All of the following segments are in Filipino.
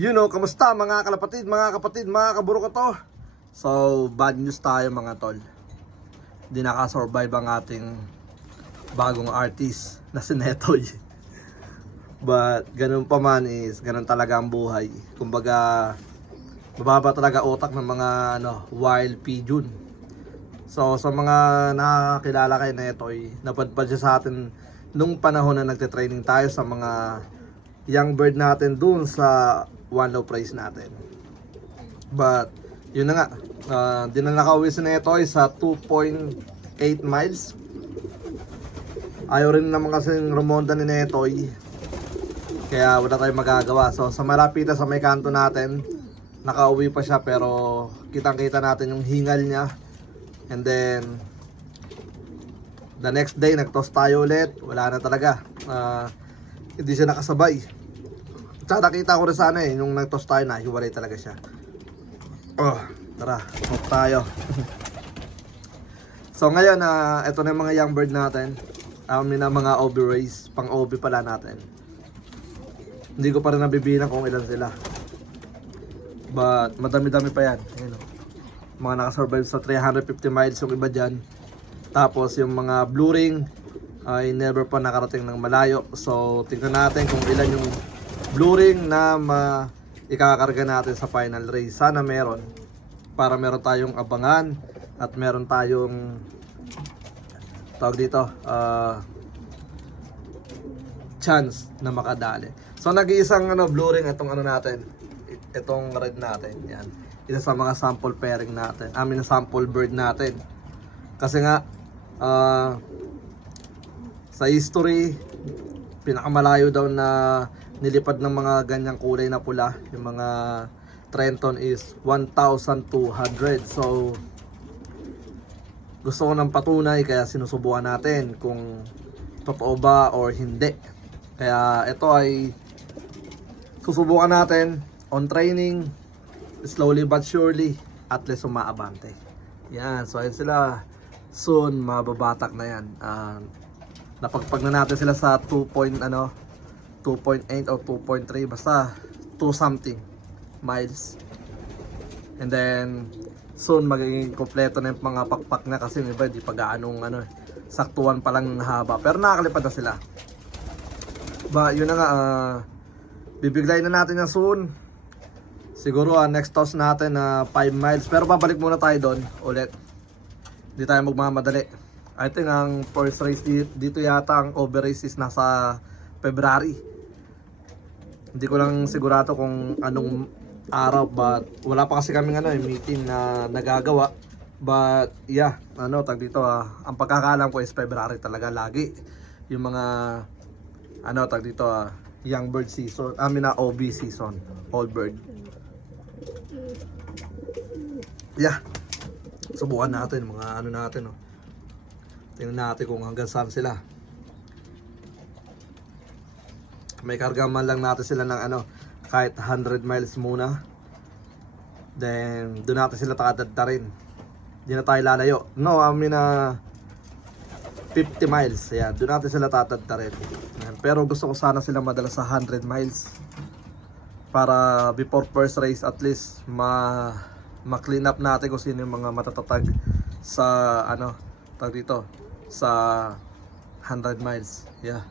You know, kamusta mga kalapatid, mga kapatid, mga kaburo ko to? So, bad news tayo mga tol. Hindi nakasurvive ang ating bagong artist na si Netoy. But, ganun pa man is, ganun talaga ang buhay. Kumbaga, mababa talaga utak ng mga ano, wild pigeon. So, sa mga nakakilala kay Netoy, napadpad siya sa atin nung panahon na nagte-training tayo sa mga young bird natin dun sa one low price natin. But, yun na nga, uh, di na nakauwi si Netoy sa 2.8 miles. Ayaw rin naman kasi rumonda ni Netoy. Kaya wala tayong magagawa. So, sa malapit na sa may kanto natin, nakauwi pa siya pero kitang-kita natin yung hingal niya. And then, the next day, nagtos tayo ulit. Wala na talaga. Ah, hindi siya nakasabay. Tsaka nakita ko rin sana eh, nung nagtos tayo na, hiwalay talaga siya. Oh, tara, smoke tayo. so ngayon, na ito na yung mga young bird natin. Amin na mga OB race, pang OB pala natin. Hindi ko pa rin nabibilang kung ilan sila. But madami-dami pa yan. Ayun, oh. Mga nakasurvive sa 350 miles yung iba dyan. Tapos yung mga blue ring ay never pa nakarating ng malayo. So tingnan natin kung ilan yung blue ring na ma ikakarga natin sa final race. Sana meron para meron tayong abangan at meron tayong tawag dito ah, chance na makadali. So nag-iisang ano blue ring itong ano natin. Itong red natin. Yan. Isa sa mga sample pairing natin. I mean sample bird natin. Kasi nga ah, sa history pinakamalayo daw na nilipad ng mga ganyang kulay na pula. Yung mga Trenton is 1,200 so gusto ko ng patunay kaya sinusubukan natin kung totoo ba or hindi. Kaya ito ay susubukan natin on training slowly but surely at least umaabante. Yan so ayun sila. Soon mababatak na yan. Ah, napagpag na natin sila sa 2 point ano 2.8 or 2.3 basta 2 something miles. And then soon magiging kompleto na yung mga pakpak na kasi iba di pa gaanong ano saktuan pa lang ng haba. Pero nakakalipad na sila. Ba yun na nga ah, bibiglay na natin yan soon. Siguro ah, next toss natin na 5 miles. Pero babalik muna tayo doon ulit. Hindi tayo magmamadali. I think ang first race dito, dito yata ang over race is nasa February. Hindi ko lang sigurado kung anong araw but wala pa kasi kaming ano, eh, meeting na nagagawa. But yeah, ano tag dito ah, ang pagkakaalam ko is February talaga lagi. Yung mga ano tag dito ah, young bird season, I mean na OB season, old bird. Yeah. Subukan natin mga ano natin oh. Tingnan natin kung hanggang saan sila. May karga man lang natin sila ng ano, kahit 100 miles muna. Then, doon natin sila takadadta rin. Hindi na tayo lalayo. No, I mean na 50 miles. Ayan, doon natin sila tatadta rin. Pero gusto ko sana sila madala sa 100 miles. Para before first race at least ma ma-clean up natin kung sino yung mga matatatag sa ano, tag dito, sa 100 miles. Yeah.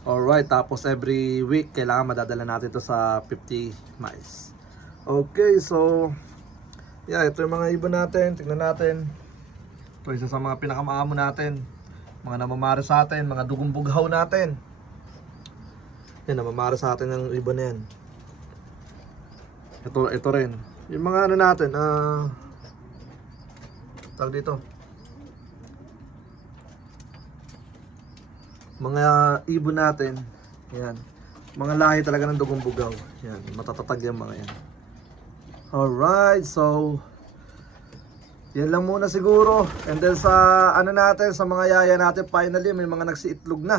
Alright, tapos every week kailangan madadala natin to sa 50 miles. Okay, so yeah, ito yung mga ibon natin. Tingnan natin. Ito isa sa mga pinakamaamo natin. Mga namamara sa atin, mga dugong bughaw natin. Yan, namamara sa atin ng ibon na yan. Ito, ito rin. Yung mga ano natin, ah... tawag dito. Mga ibon natin, yan, mga lahi talaga ng dugong bugaw. Yan, matatatag yung mga yan. Alright, so, yan lang muna siguro. And then sa ano natin, sa mga yaya natin, finally, may mga nagsiitlog na.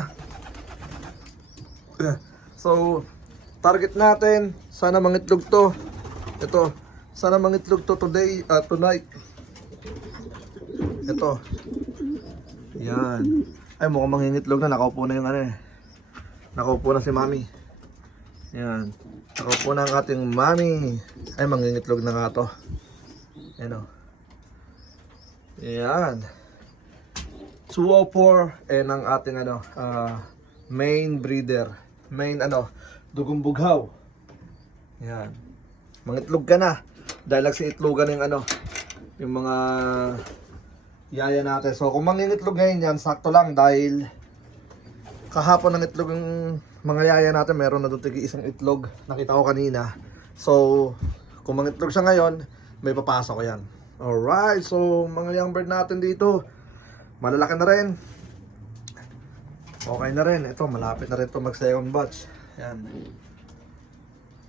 So, target natin, sana mangitlog to. Ito, sana mangitlog to today, uh, tonight. Ito. Yan. Ay, mukhang mangingitlog na. Nakaupo na yung ano eh. Nakaupo na si mami. Yan. Ako po ng ating mami. Ay, mangingitlog na nga to. Ayan o. Yan. 204 and ang ating ano, ah, main breeder. Main ano, dugong bughaw. Yan. Mangitlog ka na. Dahil lang itlogan yung ano, yung mga yaya natin. So kung mangingitlog ngayon yan, sakto lang dahil kahapon ng itlog yung mga yaya natin, meron na doon tigi isang itlog. Nakita ko kanina. So, kung mangitlog siya ngayon, may papasok yan. Alright, so mga young bird natin dito, malalaki na rin. Okay na rin. Ito, malapit na rin to mag second batch. Yan.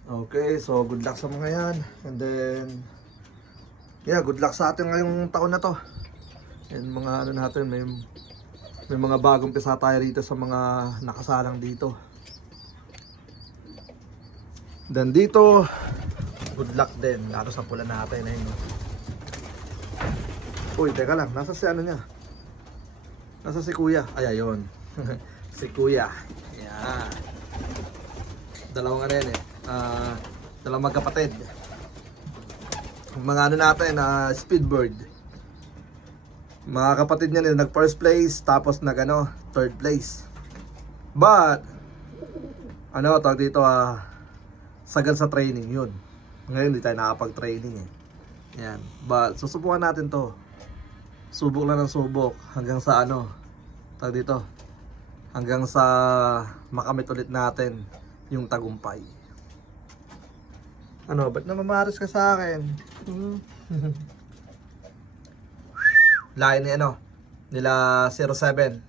Okay, so good luck sa mga yan. And then, yeah, good luck sa atin ngayong taon na to. And mga ano natin, may may mga bagong pisa tayo rito sa mga nakasalang dito. Then dito, good luck din. Lalo sa pula natin. Ayun. Uy, teka lang. Nasa si ano niya? Nasa si kuya. Ay, ayun. si kuya. Yan. Dalawang ano yan eh. Ah, dalawang magkapatid. Mga ano natin, ah, speedbird. Mga kapatid niya nila nag first place tapos nag ano, third place. But ano tawag dito ah sagad sa training yun. Ngayon hindi tayo nakapag-training eh. Yan. But susubukan natin to. Subok lang ng subok hanggang sa ano tawag dito hanggang sa makamit ulit natin yung tagumpay. Ano, ba't namamaris ka sa akin? Hmm? Lain ni ano, nila 07.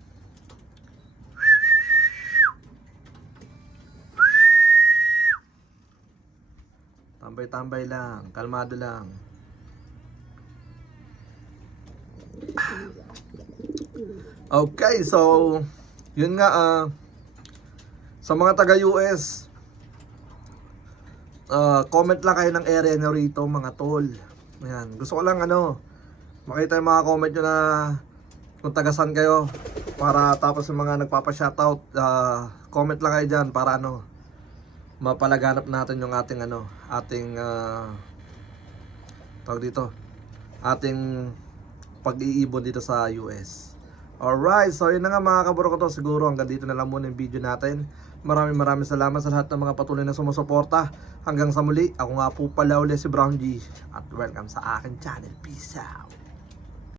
Tambay-tambay lang, kalmado lang. Okay, so yun nga ah sa mga taga US ah, comment lang kayo ng area nyo rito mga tol. Ayan, gusto ko lang ano makita yung mga comment nyo na kung taga saan kayo para tapos yung mga nagpapa-shoutout ah, comment lang kayo dyan para ano mapalaganap natin yung ating ano ating ah, tawag dito ating pag-iibon dito sa US Alright, so yun na nga mga kaburo ko to. Siguro hanggang dito na lang muna yung video natin. Maraming maraming salamat sa lahat ng mga patuloy na sumusuporta. Hanggang sa muli, ako nga po pala ulit si Brown G. At welcome sa akin channel, peace out